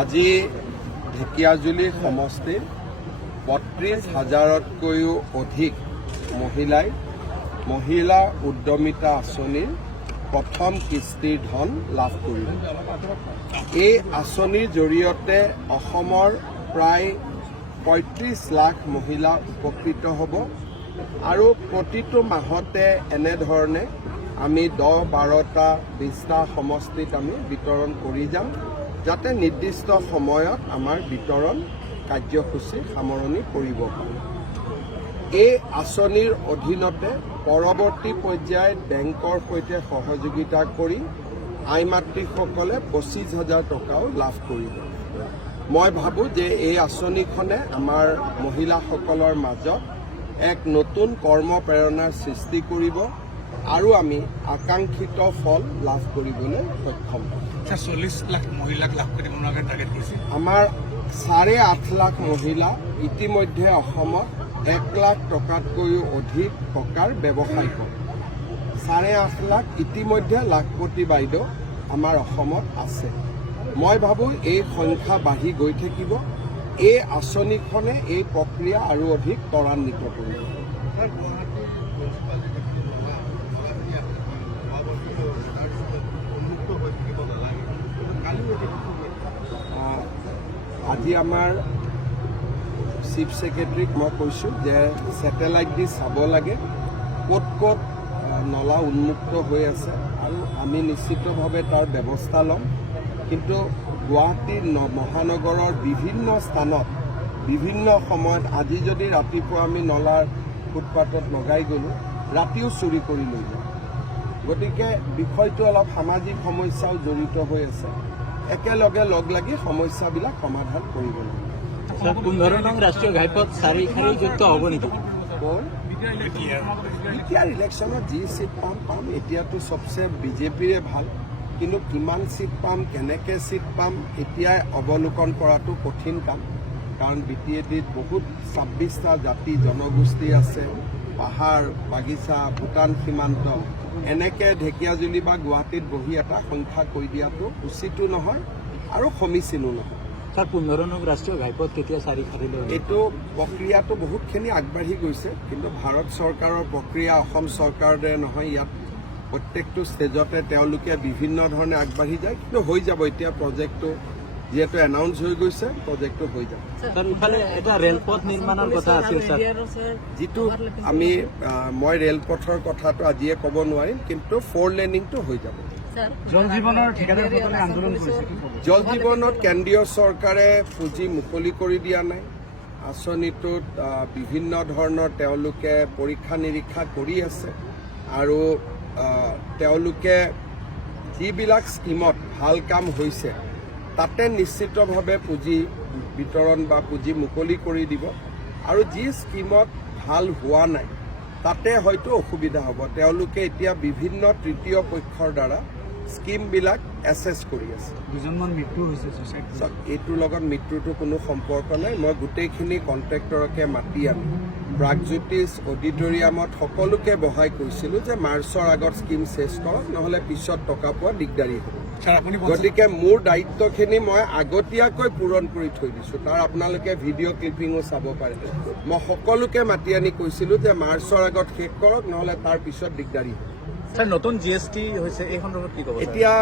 আজি ঢেকিয়াজুলি সমষ্টিৰ ৩৫,০০০তকৈও অধিক মহিলা উদ্যমিতা আঁচনিৰ প্ৰথম কিস্তিৰ ধন লাভ কৰিব। এই আঁচনিৰ জৰিয়তে অসমৰ প্ৰায় ৩৫ লাখ মহিলা উপকৃত হ'ব আৰু প্ৰতিটো মাহতে এনেধৰণে আমি ১০-১২টা ২০টা সমষ্টিত আমি বিতৰণ কৰি যাম, যাতে নিৰ্দিষ্ট সময়ত আমাৰ বিতৰণ কাৰ্যসূচী সামৰণি পৰিব পাৰে। এই আঁচনিৰ অধীনতে পৰৱৰ্তী পৰ্যায়ত বেংকৰ সৈতে সহযোগিতা কৰি আই মাতৃসকলে ২৫,০০০ টকাও লাভ কৰিব। মই ভাবোঁ যে এই আঁচনিখনে আমাৰ মহিলাসকলৰ মাজত এক নতুন কৰ্মপ্ৰেৰণাৰ সৃষ্টি কৰিব আৰু আমি আকাংক্ষিত ফল লাভ কৰিবলৈ সক্ষম হ'ম। ৪০ লাখ মহিলাক লাভ কৰিব টাৰ্গেট কৰিছে। আমাৰ ৮.৫ লাখ মহিলা ইতিমধ্যে অসমত ১ লাখ টকাতকৈও অধিক টকাৰ ব্যৱসায় কৰে। ৮.৫ লাখ ইতিমধ্যে লাখপতি বাইদেউ আমাৰ অসমত আছে। মই ভাবোঁ এই সংখ্যা বাঢ়ি গৈ থাকিব। এই আঁচনিখনে এই প্ৰক্ৰিয়া আৰু অধিক ত্বৰান্বিত কৰিব। আজি আমাৰ চিফ ছেক্ৰেটাৰীক মই কৈছোঁ যে ছেটেলাইট দি চাব লাগে ক'ত ক'ত নলা উন্মুক্ত হৈ আছে আৰু আমি নিশ্চিতভাৱে তাৰ ব্যৱস্থা ল'ম। কিন্তু গুৱাহাটীৰ মহানগৰৰ বিভিন্ন স্থানত বিভিন্ন সময়ত আজি যদি ৰাতিপুৱা আমি নলাৰ ফুটপাথত লগাই গ'লোঁ, ৰাতিও চুৰি কৰি লৈ যাওঁ। গতিকে বিষয়টো অলপ সামাজিক সমস্যাও জড়িত হৈ আছে। একেলগে লগ লাগি সমস্যাবিলাক সমাধান কৰিব লাগিব। ১৫ নং ৰাষ্ট্ৰীয় ঘাইপথ চাৰিখাৰীযুক্ত হ'ব নেকি? এতিয়া ইলেকশ্যনত যি চিট পাম এতিয়াতো চবচে বিজেপিৰে ভাল, কিন্তু কিমান চিট পাম, কেনেকৈ চিট পাম এতিয়াই অৱলোকন কৰাটো কঠিন কাম। কাৰণ BTADত বহুত ২৬টা জাতি জনগোষ্ঠী আছে, পাহাৰ বাগিচা, ভূটান সীমান্ত। এনেকৈ ঢেকিয়াজুলি বা গুৱাহাটীত বহি এটা সংখ্যা কৈ দিয়াটো উচিতো নহয় আৰু সমীচীনো নহয়। ১৫ নং ৰাষ্ট্ৰীয় ঘাইপথ কেতিয়া চাৰিখাৰীলৈ হ'ব? এইটো প্ৰক্ৰিয়াটো বহুতখিনি আগবাঢ়ি গৈছে, কিন্তু ভাৰত চৰকাৰৰ প্ৰক্ৰিয়া অসম চৰকাৰৰ দৰে নহয়। ইয়াত প্ৰত্যেকটো ষ্টেজতে তেওঁলোকে বিভিন্ন ধৰণে আগবাঢ়ি যায়, কিন্তু হৈ যাব। এতিয়া প্ৰজেক্টটো যিহেতু এনাউন্স হৈ গৈছে, প্ৰজেক্টটো হৈ যাব। ইফালে এটা ৰেলপথ নিৰ্মাণৰ কথা আছিল ছাৰ, যিটো মই ৰেলপথৰ কথাটো আজিয়ে ক'ব নোৱাৰিম, কিন্তু 4 লেনিংটো হৈ যাব। জল জীৱনৰ ঠিকাদাৰসকলে আন্দোলন কৰিছে। জল জীৱনত কেন্দ্ৰীয় চৰকাৰে পুঁজি মুকলি কৰি দিয়া নাই। আঁচনিটোত বিভিন্ন ধৰণৰ তেওঁলোকে পৰীক্ষা নিৰীক্ষা কৰি আছে আৰু তেওঁলোকে যিবিলাক স্কিমত ভাল কাম হৈছে তাতে নিশ্চিতভাৱে পুঁজি বিতৰণ বা পুঁজি মুকলি কৰি দিব, আৰু যি স্কিমত ভাল হোৱা নাই তাতে হয়তো অসুবিধা হ'ব। তেওঁলোকে এতিয়া বিভিন্ন তৃতীয় পক্ষৰ দ্বাৰা স্কিমবিলাক এছেছ কৰি আছে। ২জনমান মৃত্যু হৈছে ছুইচাইড। এইটোৰ লগত মৃত্যুটো কোনো সম্পৰ্ক নাই। মই গোটেইখিনি কণ্ট্ৰেক্টৰকে মাতি আনি প্ৰাগজ্যোতিষ অডিটৰিয়ামত সকলোকে বহাই কৈছিলোঁ যে মাৰ্চৰ আগত স্কিম চেছ কৰক, নহ'লে পিছত টকা পোৱা দিগদাৰী হ'ব। গতিকে মোৰ দায়িত্বখিনি মই আগতীয়াকৈ পূৰণ কৰি থৈ দিছোঁ। তাৰ আপোনালোকে ভিডিঅ' ক্লিপিঙো চাব পাৰে। মই সকলোকে মাতি আনি কৈছিলোঁ যে মাৰ্চৰ আগত শেষ কৰক, নহ'লে তাৰ পিছত দিগদাৰী হ'ব। ছাৰ, নতুন GST হৈছে, এই সন্দৰ্ভত কি ক'ব? এতিয়া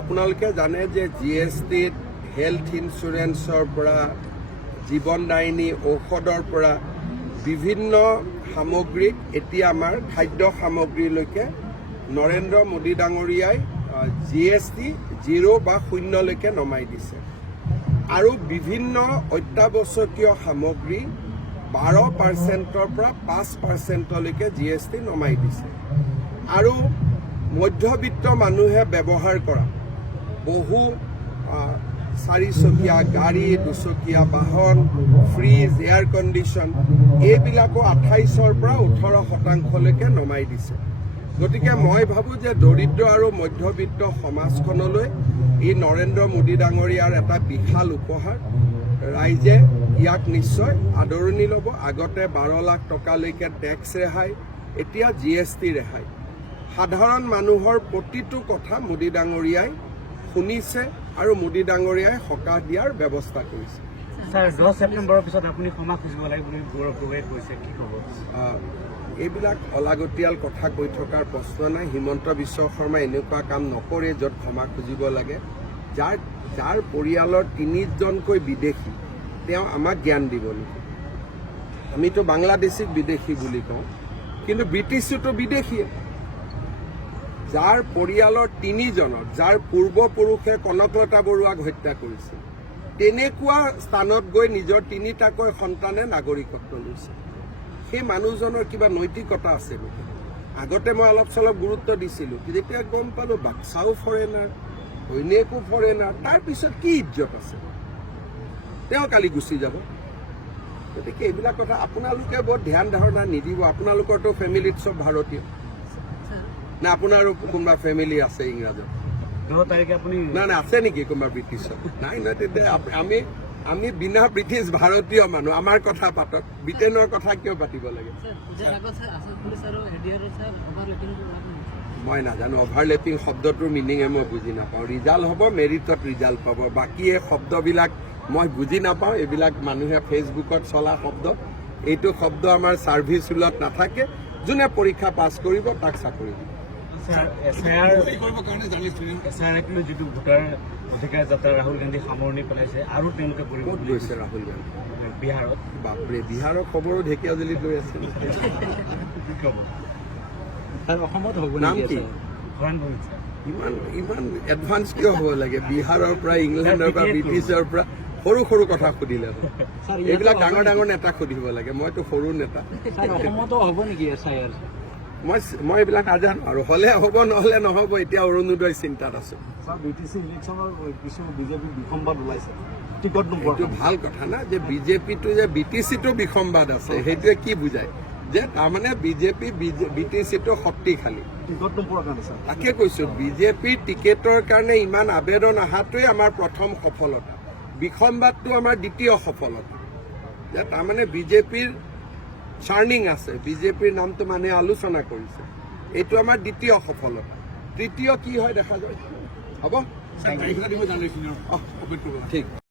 আপোনালোকে জানে যে GSTত হেল্থ ইঞ্চুৰেঞ্চৰ পৰা, জীৱনদায়িনী ঔষধৰ পৰা বিভিন্ন সামগ্ৰীক এতিয়া আমাৰ খাদ্য সামগ্ৰীলৈকে নৰেন্দ্ৰ মোদী ডাঙৰীয়াই GST 0 বা 0লৈকে নমাই দিছে, আৰু বিভিন্ন অত্যাৱশ্যকীয় সামগ্ৰী 12%ৰ পৰা 5%লৈকে GST নমাই দিছে। আৰু মধ্যবিত্ত মানুহে ব্যৱহাৰ কৰা বহু 4চকীয়া গাড়ী, 2চকীয়া বাহন, ফ্ৰিজ, এয়াৰ কণ্ডিশ্যন এইবিলাকো 28ৰ পৰা 18%লৈকে নমাই দিছে। গতিকে মই ভাবোঁ যে দৰিদ্ৰ আৰু মধ্যবিত্ত সমাজখনলৈ এই নৰেন্দ্ৰ মোদী ডাঙৰীয়াৰ এটা বিশাল উপহাৰ। ৰাইজে ইয়াক নিশ্চয় আদৰণি ল'ব। আগতে 12 লাখ টকালৈকে টেক্স ৰেহাই, এতিয়া GST ৰেহাই। সাধাৰণ মানুহৰ প্ৰতিটো কথা মোদী ডাঙৰীয়াই শুনিছে, আৰু মোদী ডাঙৰীয়াই সকাহ দিয়াৰ ব্যৱস্থা কৰিছে। ছাৰ 10 ছেপ্টেম্বৰৰ পিছত আপুনি ক্ষমা খুজিব লাগে বুলি গৌৰৱ গগৈয়ে কৈছে, কি ক'ব? এইবিলাক অলাগতিয়াল কথা কৈ থকাৰ প্ৰশ্ন নাই। হিমন্ত বিশ্ব শৰ্মাই এনেকুৱা কাম নকৰে য'ত ক্ষমা খুজিব লাগে। যাৰ পৰিয়ালৰ 3জনকৈ বিদেশী, তেওঁ আমাক জ্ঞান দিব নেকি? আমিতো বাংলাদেশীক বিদেশী বুলি কওঁ, কিন্তু ব্ৰিটিছতো বিদেশীয়ে। যাৰ পৰিয়ালৰ 3জনৰ, যাৰ পূৰ্বপুৰুষে কনকলতা বৰুৱাক হত্যা কৰিছিল, তেনেকুৱা স্থানত গৈ নিজৰ 3টাকৈ সন্তানে নাগৰিকত্ব লৈছে। সেই মানুহজনৰ কিবা নৈতিকতা আছে নেকি? আগতে মই অলপ চলপ গুৰুত্ব দিছিলোঁ, যেতিয়া গম পালোঁ বাক্সাও ফৰেনাৰ, ঘৈণীয়েকো ফৰেনাৰ, তাৰপিছত কি ইজ্জত আছে? তেওঁ কালি গুচি যাব। গতিকে এইবিলাক কথা আপোনালোকে বৰ ধ্যান ধাৰণা নিদিব। আপোনালোকৰতো ফেমিলিত চব ভাৰতীয় না? আপোনাৰো কোনোবা ফেমিলি আছে ইংৰাজত? 10 তাৰিখে আপুনি নাই আছে নেকি কোনোবা ব্ৰিটিছত? নাই নাই। তেতিয়া আমি বিনা ব্ৰিটিছ ভাৰতীয় মানুহ, আমাৰ কথা পাতক। ব্ৰিটেইনৰ কথা কিয় পাতিব লাগে? মই নাজানো। অভাৰলেপিং শব্দটোৰ মিনিঙে মই বুজি নাপাওঁ। ৰিজাল্ট হ'ব, মেৰিটত ৰিজাল্ট পাব। বাকী এই শব্দবিলাক মই বুজি নাপাওঁ। এইবিলাক মানুহে ফেচবুকত চলা শব্দ। এইটো শব্দ আমাৰ ছাৰ্ভিচ ৰুলত নাথাকে। যোনে পৰীক্ষা পাছ কৰিব তাক চাকৰি দিব। এছআইআৰক লৈ যিটো ভোটাৰ অধিকাৰ যাত্ৰা ৰাহুল গান্ধী সামৰণি পেলাইছে, আৰু তেওঁলোকে কৰিব ক'ত গৈছে ৰাহুল গান্ধী? বিহাৰত। বাপৰে, বিহাৰৰ খবৰো ঢেকীয়াজুলিত লৈ আছে। কি ক'ব? ছাৰ অসমত হ'ব নাম নেকি? কি? ইমান এডভান্স কিয় হ'ব লাগে? বিহাৰৰ পৰা, ইংলেণ্ডৰ পৰা, ব্ৰিটিছৰ পৰা সৰু সৰু কথা সুধিলে। এইবিলাক ডাঙৰ ডাঙৰ নেতাক সুধিব লাগে। মইতো সৰু নেতা। ছাৰ অসমতো হ'ব নেকি SIR? মই এইবিলাক নাজানো, আৰু হ'লে হ'ব, নহ'লে নহ'ব। এতিয়া অৰুণোদয় চিন্তাত আছো। BTC ইলেকশ্যনৰ কিছু বিজেপিৰ বিসম্বাদ ওলাইছে, টিকট এইটো ভাল কথা না, যে বিজেপিটো যে BTCটো বিসম্বাদ আছে, সেইটোৱে কি বুজায়? যে তাৰমানে BTCটো শক্তিশালী। টিকট নোপোৱাৰ কাৰণে ছাৰ, তাকে কৈছো, বিজেপিৰ টিকেটৰ কাৰণে ইমান আবেদন অহাটোৱে আমাৰ প্ৰথম সফলতা। বিসম্বাদটো আমাৰ দ্বিতীয় সফলতা। যে তাৰমানে বিজেপিৰ চাৰ্নিং আছে, বিজেপিৰ নামটো মানুহে আলোচনা কৰিছে। এইটো আমাৰ দ্বিতীয় সফলতা। তৃতীয় কি হয় দেখা যায়। হ'ব, ঠিক।